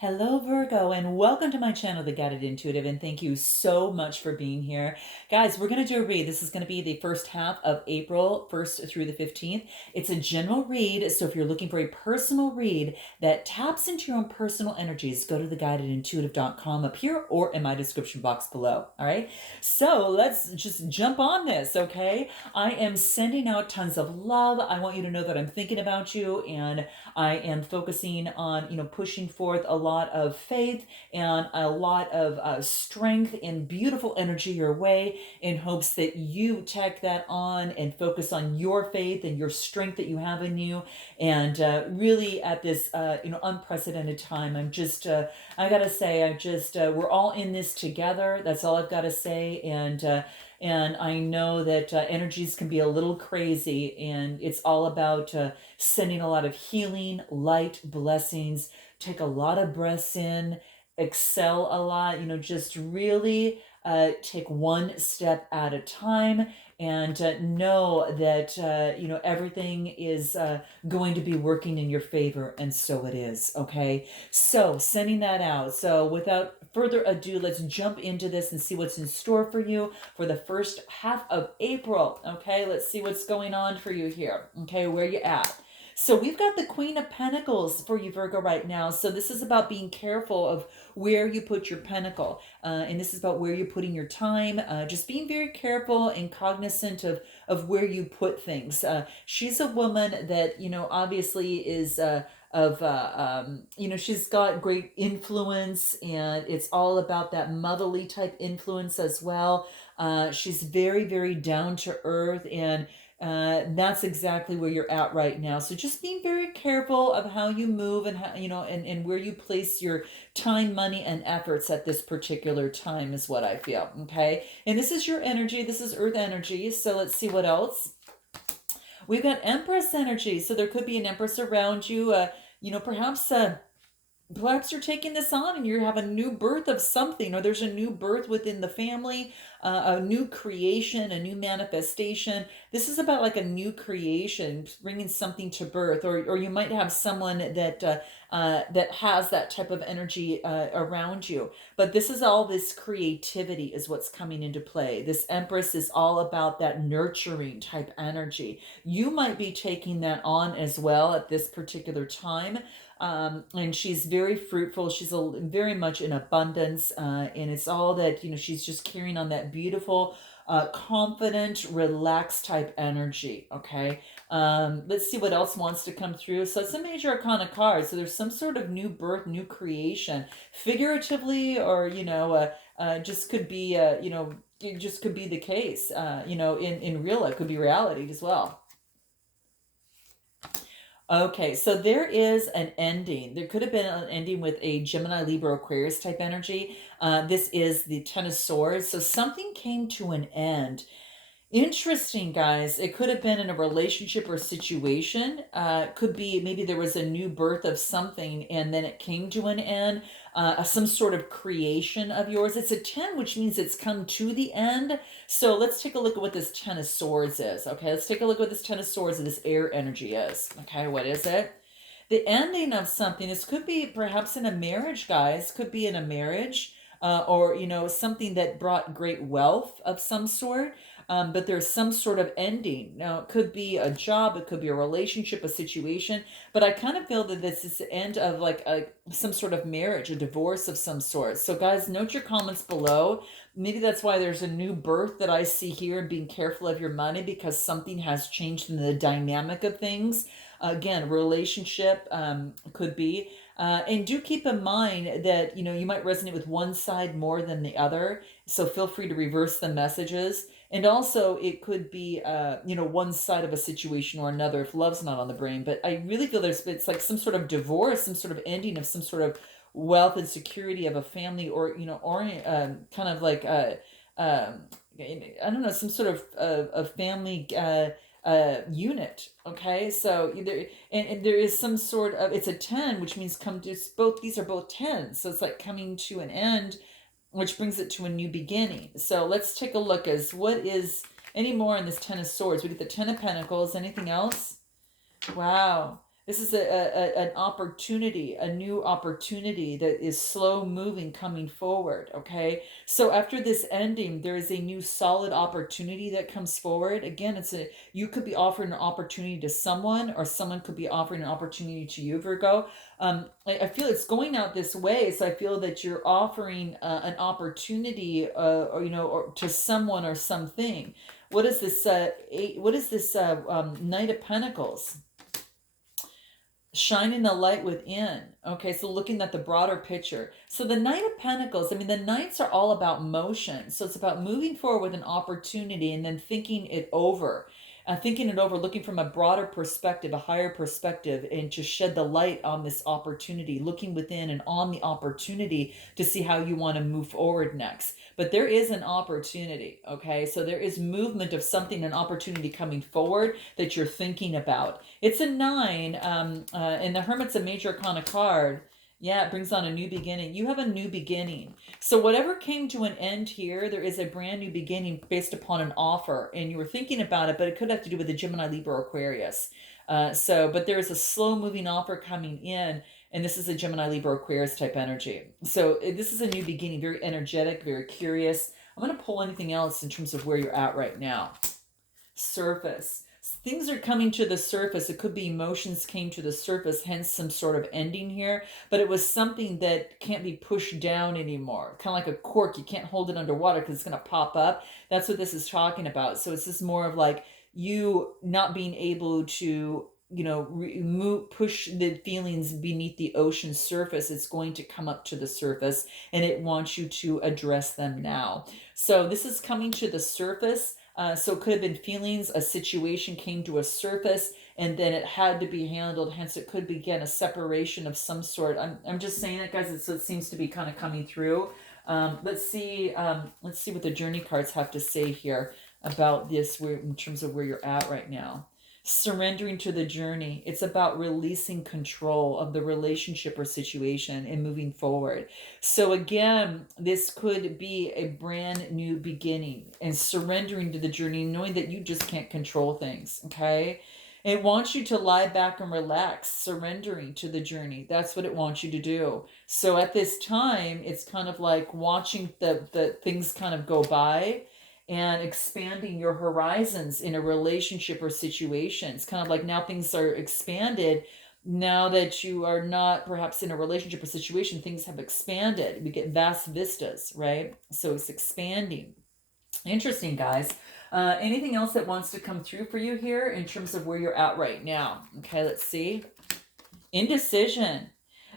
Hello, Virgo, and welcome to my channel, The Guided Intuitive, and thank you so much for being here. Guys, we're going to do a read. This is going to be the first half of April 1st through the 15th. It's a general read, so if you're looking for a personal read that taps into your own personal energies, go to theguidedintuitive.com up here or in my description box below, all right? So let's just jump on this, okay? I am sending out tons of love. I want you to know that I'm thinking about you, and I am focusing on, pushing forth a lot of faith and a lot of strength and beautiful energy your way in hopes that you take that on and focus on your faith and your strength that you have in you. And really at this, unprecedented time, I gotta say, we're all in this together. That's all I've got to say. And I know that energies can be a little crazy, and it's all about sending a lot of healing, light, blessings. Take a lot of breaths in, excel a lot, just really take one step at a time, and know that, everything is going to be working in your favor, and so it is, okay? So, sending that out. So, without further ado, let's jump into this and see what's in store for you for the first half of April, okay? Let's see what's going on for you here, okay? Where you at? So we've got the Queen of Pentacles for you, Virgo, right now. So this is about being careful of where you put your pentacle. And this is about where you're putting your time. Just being very careful and cognizant of where you put things. She's a woman that, obviously is... she's got great influence, and it's all about that motherly type influence as well. She's very, very down to earth, and that's exactly where you're at right now. So just being very careful of how you move, and how, and where you place your time, money, and efforts at this particular time is what I feel. Okay. And this is your energy. This is earth energy. So let's see what else. We've got Empress energy. So there could be an Empress around you. Perhaps you're taking this on and you have a new birth of something, or there's a new birth within the family, a new creation, a new manifestation. This is about like a new creation, bringing something to birth, or you might have someone that has that type of energy around you. But this is all this creativity is what's coming into play. This Empress is all about that nurturing type energy. You might be taking that on as well at this particular time. And she's very fruitful. She's very much in abundance, and it's all that, she's just carrying on that beautiful, confident, relaxed type energy. Okay. Let's see what else wants to come through. So it's a major arcana card. So there's some sort of new birth, new creation, figuratively, or, just could be, it just could be the case, in real, it could be reality as well. Okay, so there is an ending. There could have been an ending with a Gemini, Libra, Aquarius type energy. This is the Ten of Swords. So something came to an end. Interesting, guys. It could have been in a relationship or situation. Could be maybe there was a new birth of something and then it came to an end. Some sort of creation of yours. It's a 10, which means it's come to the end. So let's take a look at what this Ten of Swords is. Okay, let's take a look at what this Ten of Swords and this air energy is. Okay, what is it? The ending of something. This could be perhaps in a marriage, guys. Could be in a marriage. Or something that brought great wealth of some sort, but there's some sort of ending. Now it could be a job, it could be a relationship, a situation, but I kind of feel that this is the end of like some sort of marriage, a divorce of some sort. So guys, note your comments below. Maybe that's why there's a new birth that I see here, and being careful of your money because something has changed in the dynamic of things. Again, relationship, could be. And do keep in mind that, you might resonate with one side more than the other. So feel free to reverse the messages. And also it could be, one side of a situation or another if love's not on the brain. But I really feel it's like some sort of divorce, some sort of ending of some sort of wealth and security of a family, or, kind of like, I don't know, some sort of a family, unit. Okay, so either, and there is some sort of, it's a 10, which means come to both, these are both 10s, so it's like coming to an end, which brings it to a new beginning. So let's take a look as what is any more in this Ten of Swords. We get the Ten of Pentacles. Anything else? Wow. This is an opportunity, a new opportunity that is slow moving coming forward. Okay. So after this ending, there is a new solid opportunity that comes forward. Again, you could be offering an opportunity to someone, or someone could be offering an opportunity to you, Virgo. I feel it's going out this way. So I feel that you're offering an opportunity, or, or to someone or something. What is this? What is this? Knight of Pentacles, shining the light within. Okay, so looking at the broader picture. So the Knight of Pentacles, I mean, the Knights are all about motion. So it's about moving forward with an opportunity and then thinking it over, looking from a broader perspective, a higher perspective, and to shed the light on this opportunity, looking within and on the opportunity to see how you want to move forward next. But there is an opportunity, okay? So there is movement of something, an opportunity coming forward that you're thinking about. It's a nine, and the Hermit's a major arcana card. Yeah, it brings on a new beginning. You have a new beginning. So whatever came to an end here, there is a brand new beginning based upon an offer, and you were thinking about it, but it could have to do with the Gemini, Libra, Aquarius. But there is a slow moving offer coming in, and this is a Gemini, Libra, Aquarius type energy. So this is a new beginning, very energetic, very curious. I'm going to pull anything else in terms of where you're at right now. Surface. Things are coming to the surface. It could be emotions came to the surface, hence some sort of ending here. But it was something that can't be pushed down anymore. Kind of like a cork. You can't hold it underwater because it's going to pop up. That's what this is talking about. So it's just more of like you not being able to, push the feelings beneath the ocean surface. It's going to come up to the surface, and it wants you to address them now. So this is coming to the surface. So it could have been feelings, a situation came to a surface, and then it had to be handled. Hence, it could be, again, a separation of some sort. I'm just saying that, guys. So it seems to be kind of coming through. Let's see what the journey cards have to say here about this, in terms of where you're at right now. Surrendering to the journey. It's about releasing control of the relationship or situation and moving forward. So again, this could be a brand new beginning, and surrendering to the journey, knowing that you just can't control things. Okay. It wants you to lie back and relax, surrendering to the journey. That's what it wants you to do. So at this time, it's kind of like watching the things kind of go by and expanding your horizons in a relationship or situation. It's kind of like now things are expanded. Now that you are not perhaps in a relationship or situation, things have expanded. We get vast vistas, right? So it's expanding. Interesting, guys. Anything else that wants to come through for you here in terms of where you're at right now? Okay, let's see. Indecision.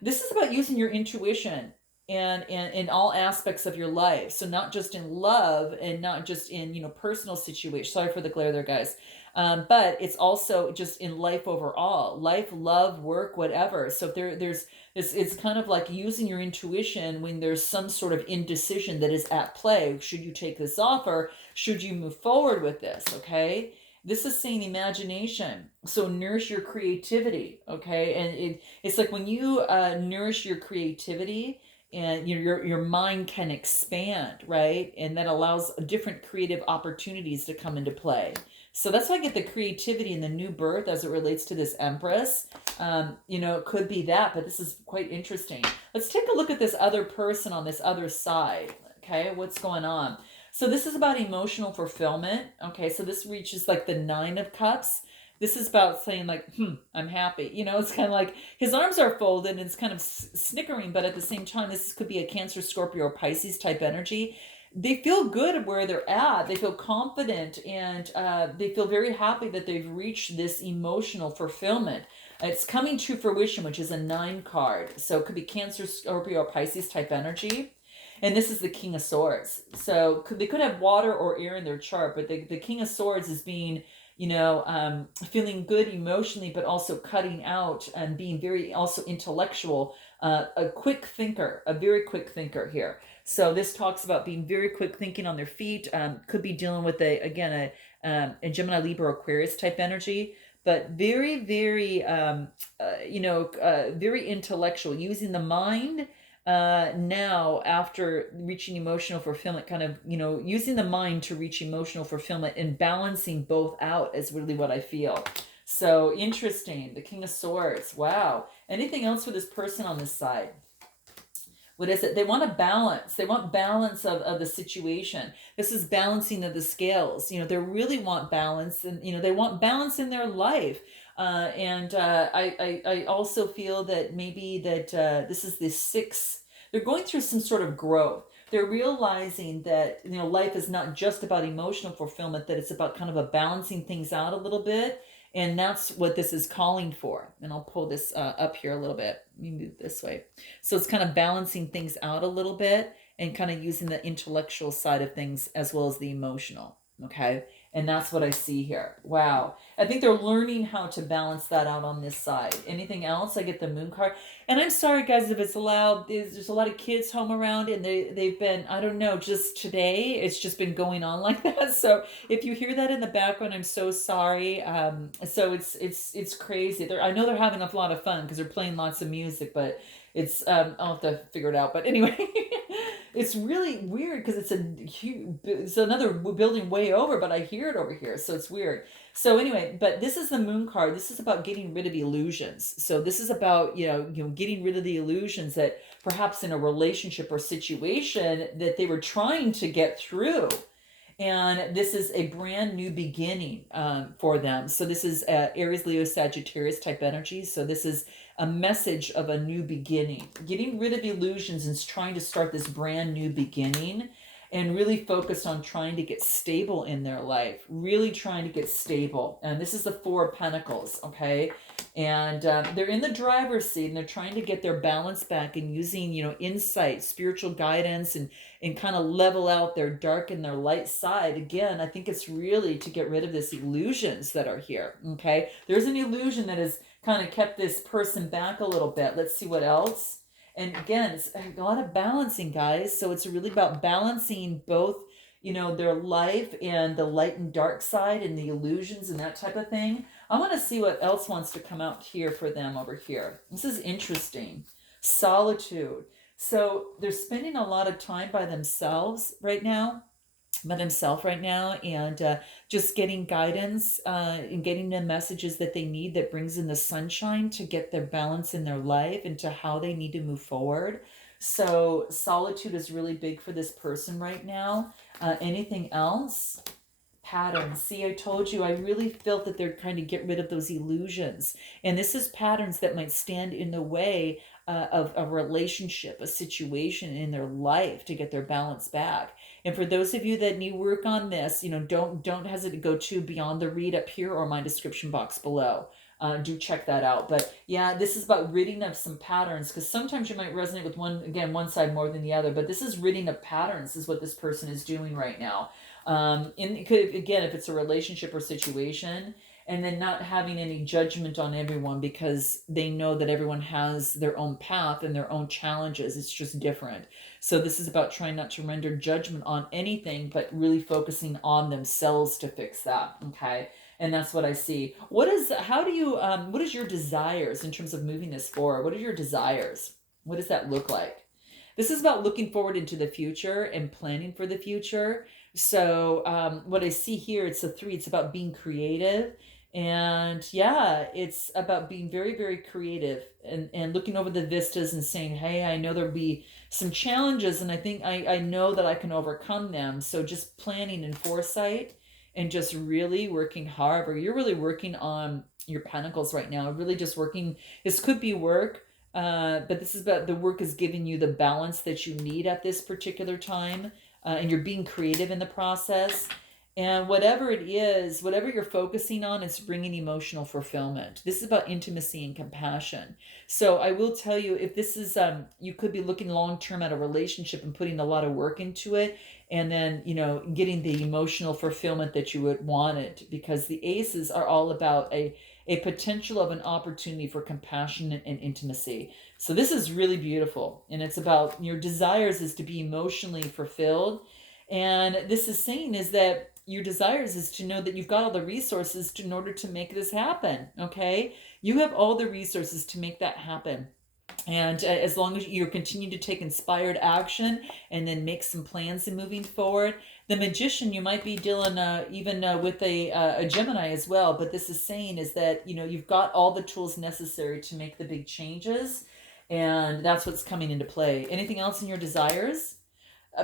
This is about using your intuition and in all aspects of your life. So not just in love and not just in personal situations. Sorry for the glare there, guys. But it's also just in life overall, life, love, work, whatever. So there's it's kind of like using your intuition when there's some sort of indecision that is at play. Should you take this offer? Should you move forward with this? Okay. This is saying imagination. So nourish your creativity. Okay. And it's like when you nourish your creativity, and your mind can expand, right? And that allows different creative opportunities to come into play. So that's why I get the creativity and the new birth as it relates to this Empress. It could be that, but this is quite interesting. Let's take a look at this other person on this other side. Okay, what's going on? So this is about emotional fulfillment. Okay, so this reaches like the Nine of Cups. This is about saying like, I'm happy. It's kind of like his arms are folded and it's kind of snickering, but at the same time, this could be a Cancer, Scorpio, or Pisces type energy. They feel good where they're at. They feel confident, and they feel very happy that they've reached this emotional fulfillment. It's coming to fruition, which is a 9 card. So it could be Cancer, Scorpio, or Pisces type energy. And this is the King of Swords. So they could have water or air in their chart, but the King of Swords is being feeling good emotionally, but also cutting out and being very also intellectual, a quick thinker, a very quick thinker here. So this talks about being very quick thinking on their feet. Could be dealing with a Gemini, Libra, Aquarius type energy, but very, very, very intellectual, using the mind. Now, after reaching emotional fulfillment, kind of, using the mind to reach emotional fulfillment and balancing both out is really what I feel. So interesting. The King of Swords. Wow. Anything else for this person on this side? What is it? They want a balance. They want balance of the situation. This is balancing of the scales. You know, they really want balance, and you know, they want balance in their life. I also feel that maybe that this is the six. They're going through some sort of growth. They're realizing that, you know, life is not just about emotional fulfillment, that it's about kind of a balancing things out a little bit, and that's what this is calling for. And I'll pull this up here a little bit. Let me move this way. So it's kind of balancing things out a little bit and kind of using the intellectual side of things as well as the emotional. Okay. And that's what I see here. Wow. I think they're learning how to balance that out on this side. Anything else? I get the moon card. And I'm sorry, guys, if it's loud. There's a lot of kids home around, and they've been, I don't know, just today, it's just been going on like that. So if you hear that in the background, I'm so sorry. So it's crazy. I know they're having a lot of fun because they're playing lots of music, but it's I'll have to figure it out. But anyway, it's really weird because it's another building way over, but I hear it over here, so it's weird. So anyway, but this is the moon card. This is about getting rid of illusions. So this is about, getting rid of the illusions that perhaps in a relationship or situation that they were trying to get through. And this is a brand new beginning for them. So this is Aries, Leo, Sagittarius type energy. So this is a message of a new beginning, getting rid of illusions and trying to start this brand new beginning, and really focused on trying to get stable in their life, really trying to get stable. And this is the Four of Pentacles, okay? And they're in the driver's seat, and they're trying to get their balance back and using, insight, spiritual guidance, and kind of level out their dark and their light side. Again, I think it's really to get rid of this illusions that are here, okay? There's an illusion that has kind of kept this person back a little bit. Let's see what else. And again, it's a lot of balancing, guys. So it's really about balancing both, their life and the light and dark side and the illusions and that type of thing. I want to see what else wants to come out here for them over here. This is interesting. Solitude. So they're spending a lot of time by themselves right now, and just getting guidance and getting the messages that they need, that brings in the sunshine to get their balance in their life and to how they need to move forward. So solitude is really big for this person right now. Anything else? Patterns. See, I told you, I really felt that they're trying to get rid of those illusions. And this is patterns that might stand in the way of a relationship, a situation in their life, to get their balance back. And for those of you that need work on this, don't hesitate to go to beyond the read up here or my description box below. Do check that out. But yeah, this is about ridding of some patterns, because sometimes you might resonate with one side more than the other. But this is ridding of patterns is what this person is doing right now. And it could, again, if it's a relationship or situation, and then not having any judgment on everyone, because they know that everyone has their own path and their own challenges. It's just different. So this is about trying not to render judgment on anything, but really focusing on themselves to fix that. Okay. And that's what I see. What is your desires in terms of moving this forward? What are your desires? What does that look like? This is about looking forward into the future and planning for the future. So what I see here, it's a 3. It's about being creative. And yeah, it's about being very, very creative and looking over the vistas and saying, hey, I know there'll be some challenges, and I think I know that I can overcome them. So just planning and foresight and just really working hard. Or you're really working on your pentacles right now. Really just working. This could be work. But this is about the work is giving you the balance that you need at this particular time. And you're being creative in the process. And whatever it is, whatever you're focusing on, it's bringing emotional fulfillment. This is about intimacy and compassion. So I will tell you, if this is, you could be looking long-term at a relationship and putting a lot of work into it, and then, getting the emotional fulfillment that you would want it, because the aces are all about a potential of an opportunity for compassion and intimacy. So this is really beautiful. And it's about your desires is to be emotionally fulfilled. And this is saying is that your desires is to know that you've got all the resources in order to make this happen. Okay. You have all the resources to make that happen. And as long as you continue to take inspired action and then make some plans in moving forward, the magician, you might be dealing even with a Gemini as well. But this is saying is that, you've got all the tools necessary to make the big changes. And that's what's coming into play. Anything else in your desires?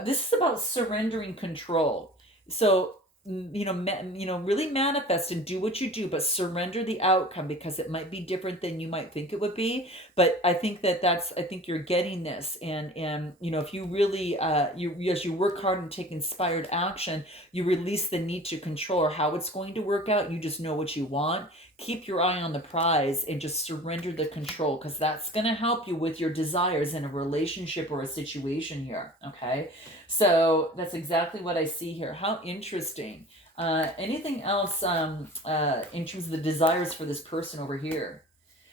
This is about surrendering control. So, really manifest and do what you do, but surrender the outcome because it might be different than you might think it would be. But I think I think you're getting this. And if you really, as you work hard and take inspired action, you release the need to control or how it's going to work out. You just know what you want. Keep your eye on the prize and just surrender the control, because that's going to help you with your desires in a relationship or a situation here. Okay. So that's exactly what I see here. How interesting. Anything else in terms of the desires for this person over here?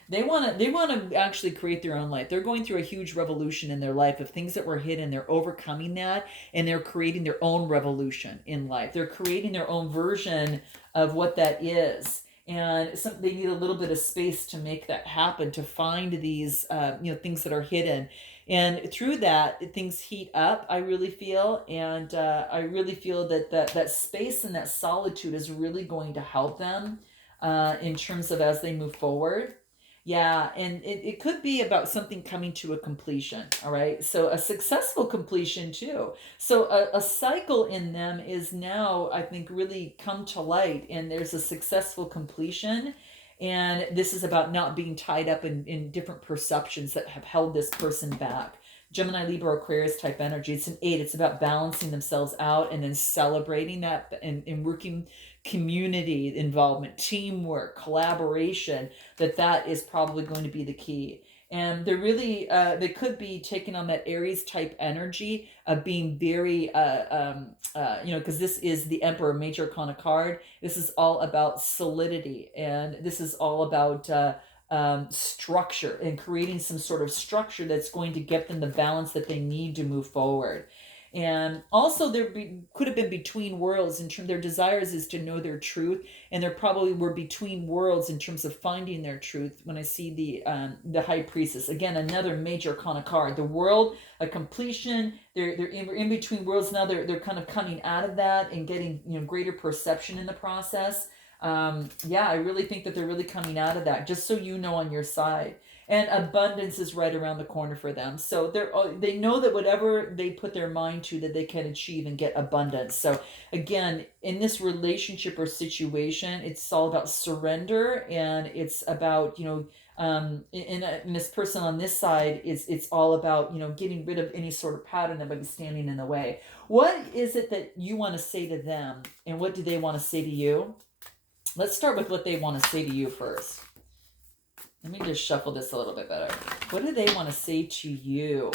They want to actually create their own life. They're going through a huge revolution in their life of things that were hidden. They're overcoming that, and they're creating their own revolution in life. They're creating their own version of what that is. And they need a little bit of space to make that happen, to find these things that are hidden, and through that things heat up, I really feel. And I really feel that space and that solitude is really going to help them in terms of as they move forward. Yeah, and it could be about something coming to a completion. All right, so a successful completion too. So a cycle in them is now, I think, really come to light, and there's a successful completion. And this is about not being tied up in different perceptions that have held this person back. Gemini, Libra, Aquarius type energy. It's an 8. It's about balancing themselves out and then celebrating that, and working community involvement, teamwork, collaboration, that is probably going to be the key. And they're really they could be taking on that Aries type energy of being very because this is the Emperor Major Arcana card. This is all about solidity, and this is all about structure, and creating some sort of structure that's going to get them the balance that they need to move forward. And also, could have been between worlds in terms their desires is to know their truth, and there probably were between worlds in terms of finding their truth. When I see the High Priestess again, another major Arcana card, the world, a completion. They're in between worlds now. They're kind of coming out of that and getting greater perception in the process. Yeah, I really think that they're really coming out of that. Just so you know, on your side. And abundance is right around the corner for them. So they know that whatever they put their mind to, that they can achieve and get abundance. So again, in this relationship or situation, it's all about surrender, and it's about in this person on this side, it's all about getting rid of any sort of pattern that might be standing in the way. What is it that you want to say to them, and what do they want to say to you? Let's start with what they want to say to you first. Let me just shuffle this a little bit better. What do they want to say to you?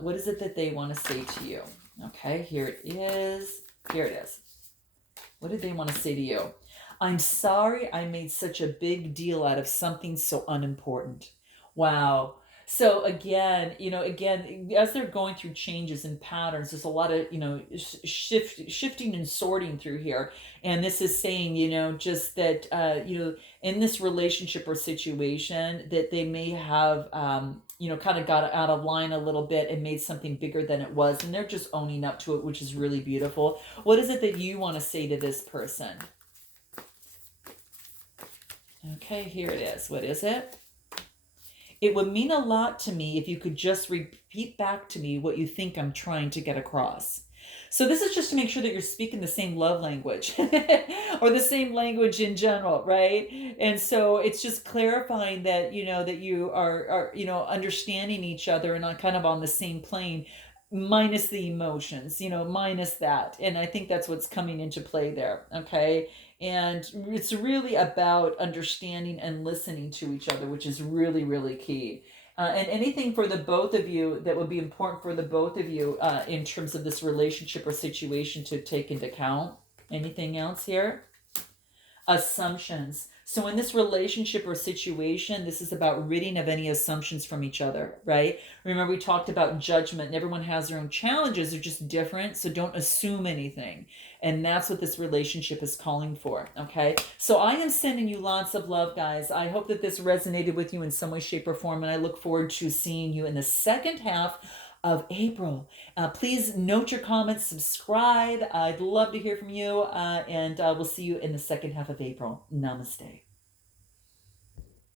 What is it that they want to say to you? Okay, here it is. Here it is. What did they want to say to you? I'm sorry I made such a big deal out of something so unimportant. Wow. So again, as they're going through changes and patterns, there's a lot of, shifting and sorting through here. And this is saying, just that, in this relationship or situation, that they may have, kind of got out of line a little bit and made something bigger than it was. And they're just owning up to it, which is really beautiful. What is it that you want to say to this person? Okay, here it is. What is it? It would mean a lot to me if you could just repeat back to me what you think I'm trying to get across. So this is just to make sure that you're speaking the same love language or the same language in general, right? And so it's just clarifying that, that you are understanding each other and kind of on the same plane, minus the emotions, minus that. And I think that's what's coming into play there. Okay. And it's really about understanding and listening to each other, which is really, really key. And anything for the both of you that would be important for the both of you in terms of this relationship or situation to take into account. Anything else here? Assumptions. So in this relationship or situation, this is about ridding of any assumptions from each other, right? Remember, we talked about judgment, and everyone has their own challenges. They're just different. So don't assume anything. And that's what this relationship is calling for, okay? So I am sending you lots of love, guys. I hope that this resonated with you in some way, shape, or form. And I look forward to seeing you in the second half of April. Please note your comments, subscribe. I'd love to hear from you. And we'll see you in the second half of April. Namaste.